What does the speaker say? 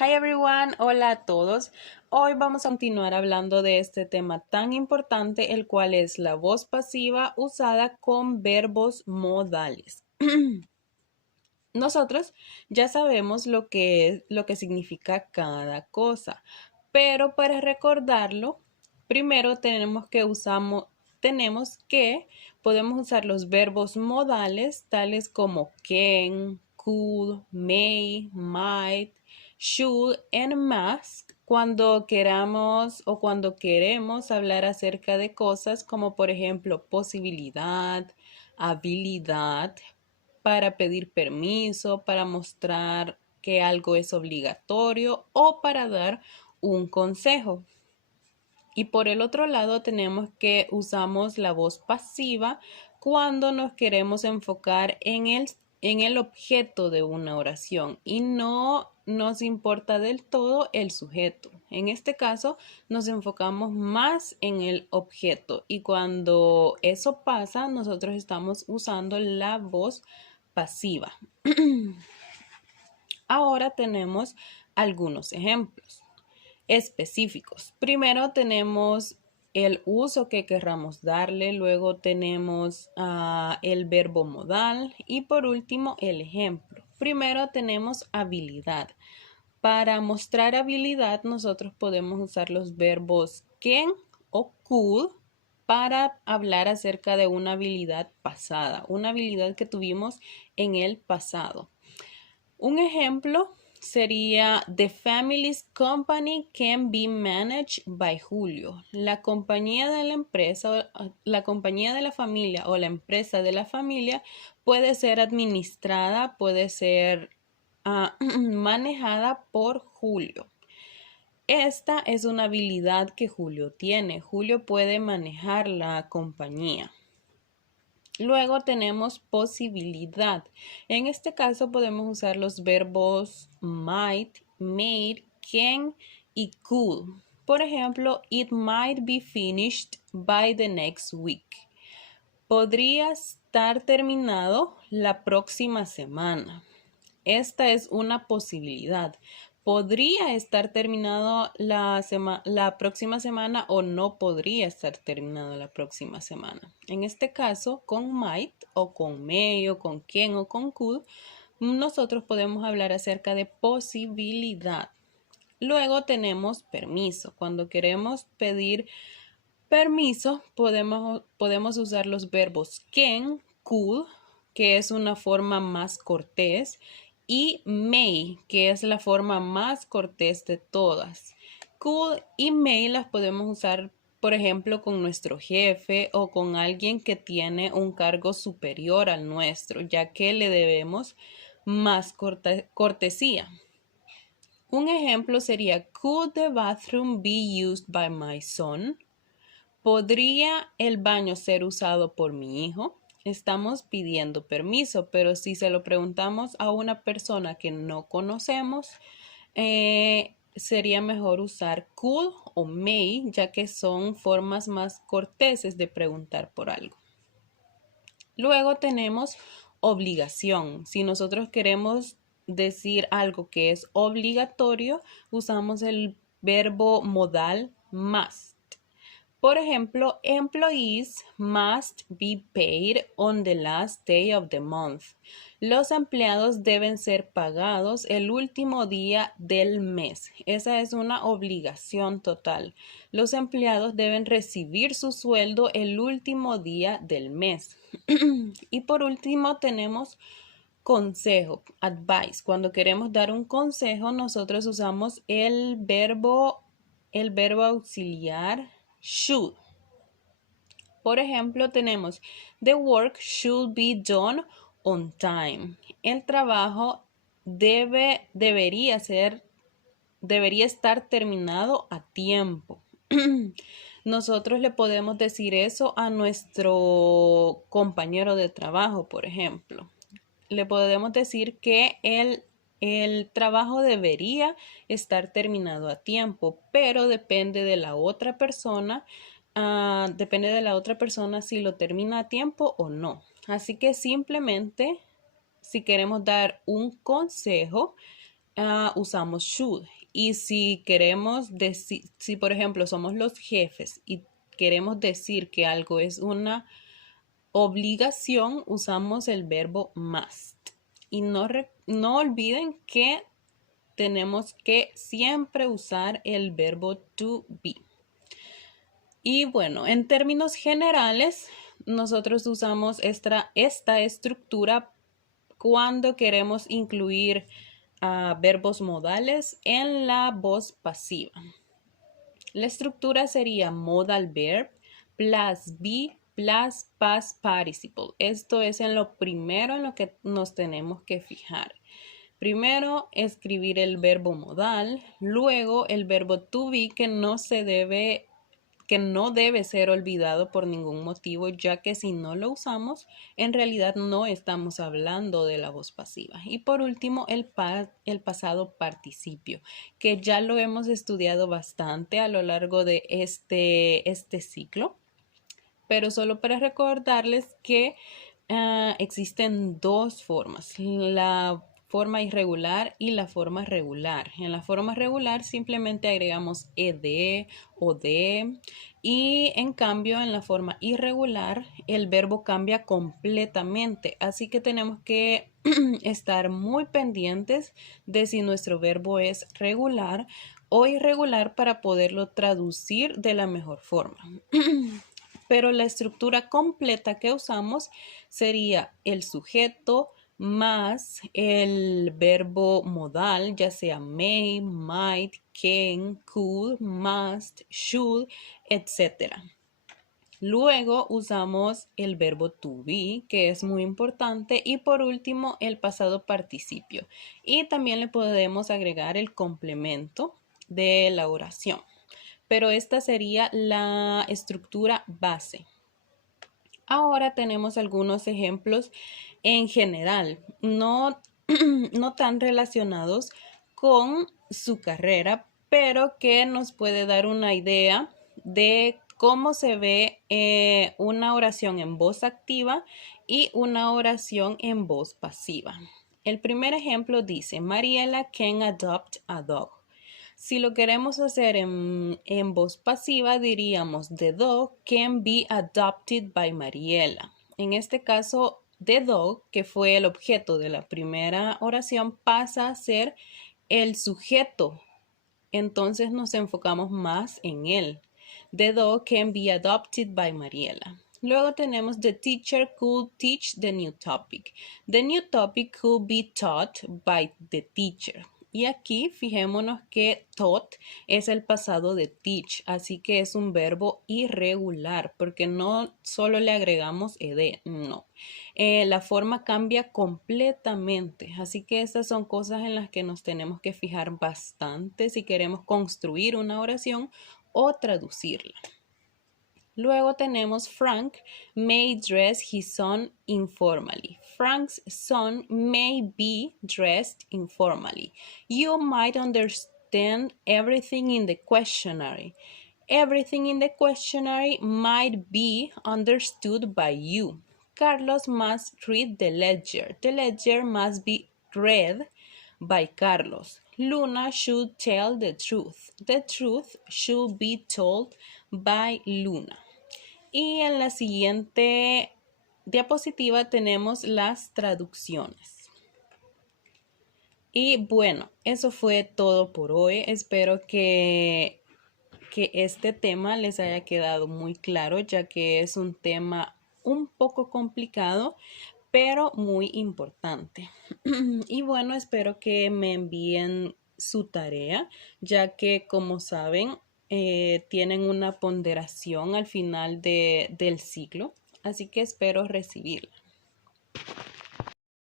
Hi everyone, hola a todos. Hoy vamos a continuar hablando de este tema tan importante, el cual es la voz pasiva usada con verbos modales. Nosotros ya sabemos lo que significa cada cosa, pero para recordarlo, primero tenemos que podemos usar los verbos modales tales como can, could, may, might, should and must cuando queramos o cuando queremos hablar acerca de cosas como por ejemplo posibilidad, habilidad, para pedir permiso, para mostrar que algo es obligatorio o para dar un consejo. Y por el otro lado tenemos que usamos la voz pasiva cuando nos queremos enfocar en el objeto de una oración y no nos importa del todo el sujeto. En este caso nos enfocamos más en el objeto y cuando eso pasa nosotros estamos usando la voz pasiva. Ahora tenemos algunos ejemplos específicos. Primero tenemos el uso que querramos darle, luego tenemos el verbo modal y por último el ejemplo. Primero tenemos habilidad. Para mostrar habilidad nosotros podemos usar los verbos can o could para hablar acerca de una habilidad pasada, una habilidad que tuvimos en el pasado. Un ejemplo sería The family's company can be managed by Julio. La compañía de la empresa, la compañía de la familia o la empresa de la familia puede ser administrada, puede ser manejada por Julio. Esta es una habilidad que Julio tiene. Julio puede manejar la compañía. Luego tenemos posibilidad. En este caso podemos usar los verbos might, made, can y could. Por ejemplo, it might be finished by the next week. Podría estar terminado la próxima semana. Esta es una posibilidad. Podría estar terminado la próxima semana o no podría estar terminado la próxima semana. En este caso, con might o con may o con can o con could, nosotros podemos hablar acerca de posibilidad. Luego tenemos permiso. Cuando queremos pedir permiso, podemos usar los verbos can, could, que es una forma más cortés, y may, que es la forma más cortés de todas. Could y may las podemos usar, por ejemplo, con nuestro jefe o con alguien que tiene un cargo superior al nuestro, ya que le debemos más cortesía. Un ejemplo sería, could the bathroom be used by my son? ¿Podría el baño ser usado por mi hijo? Estamos pidiendo permiso, pero si se lo preguntamos a una persona que no conocemos, sería mejor usar could o may, ya que son formas más corteses de preguntar por algo. Luego tenemos obligación. Si nosotros queremos decir algo que es obligatorio, usamos el verbo modal must. Por ejemplo, employees must be paid on the last day of the month. Los empleados deben ser pagados el último día del mes. Esa es una obligación total. Los empleados deben recibir su sueldo el último día del mes. Y por último tenemos consejo, advice. Cuando queremos dar un consejo, nosotros usamos el verbo auxiliar should. Por ejemplo, tenemos the work should be done on time. El trabajo debería estar terminado a tiempo. Nosotros le podemos decir eso a nuestro compañero de trabajo, por ejemplo. Le podemos decir que el trabajo debería estar terminado a tiempo, pero depende de la otra persona, si lo termina a tiempo o no. Así que simplemente, si queremos dar un consejo, usamos should. Y si queremos decir, si por ejemplo somos los jefes y queremos decir que algo es una obligación, usamos el verbo must. Y no olviden que tenemos que siempre usar el verbo to be. Y bueno, en términos generales, nosotros usamos esta estructura cuando queremos incluir verbos modales en la voz pasiva. La estructura sería modal verb plus be plus past participle. Esto es en lo primero en lo que nos tenemos que fijar. Primero, escribir el verbo modal, luego el verbo to be que no debe ser olvidado por ningún motivo, ya que si no lo usamos, en realidad no estamos hablando de la voz pasiva. Y por último, el pasado participio, que ya lo hemos estudiado bastante a lo largo de este ciclo, pero solo para recordarles que existen dos formas, la forma irregular y la forma regular. En la forma regular simplemente agregamos ed o de, y en cambio en la forma irregular el verbo cambia completamente, así que tenemos que estar muy pendientes de si nuestro verbo es regular o irregular para poderlo traducir de la mejor forma. Pero la estructura completa que usamos sería el sujeto más el verbo modal, ya sea may, might, can, could, must, should, etc. Luego usamos el verbo to be, que es muy importante, y por último el pasado participio. Y también le podemos agregar el complemento de la oración. Pero esta sería la estructura base. Ahora tenemos algunos ejemplos en general, no tan relacionados con su carrera, pero que nos puede dar una idea de cómo se ve una oración en voz activa y una oración en voz pasiva. El primer ejemplo dice, Mariela can adopt a dog. Si lo queremos hacer en voz pasiva, diríamos, the dog can be adopted by Mariela. En este caso, the dog, que fue el objeto de la primera oración, pasa a ser el sujeto. Entonces nos enfocamos más en él. The dog can be adopted by Mariela. Luego tenemos the teacher could teach the new topic. The new topic could be taught by the teacher. Y aquí fijémonos que taught es el pasado de teach, así que es un verbo irregular porque no solo le agregamos ed, no. La forma cambia completamente, así que estas son cosas en las que nos tenemos que fijar bastante si queremos construir una oración o traducirla. Luego tenemos Frank may dress his son informally. Frank's son may be dressed informally. You might understand everything in the questionnaire. Everything in the questionnaire might be understood by you. Carlos must read the ledger. The ledger must be read by Carlos. Luna should tell the truth. The truth should be told by Luna. Y en la siguiente diapositiva tenemos las traducciones. Y bueno, eso fue todo por hoy. Espero que este tema les haya quedado muy claro, ya que es un tema un poco complicado, pero muy importante. Y bueno, espero que me envíen su tarea, ya que como saben, tienen una ponderación al final del ciclo, así que espero recibirla.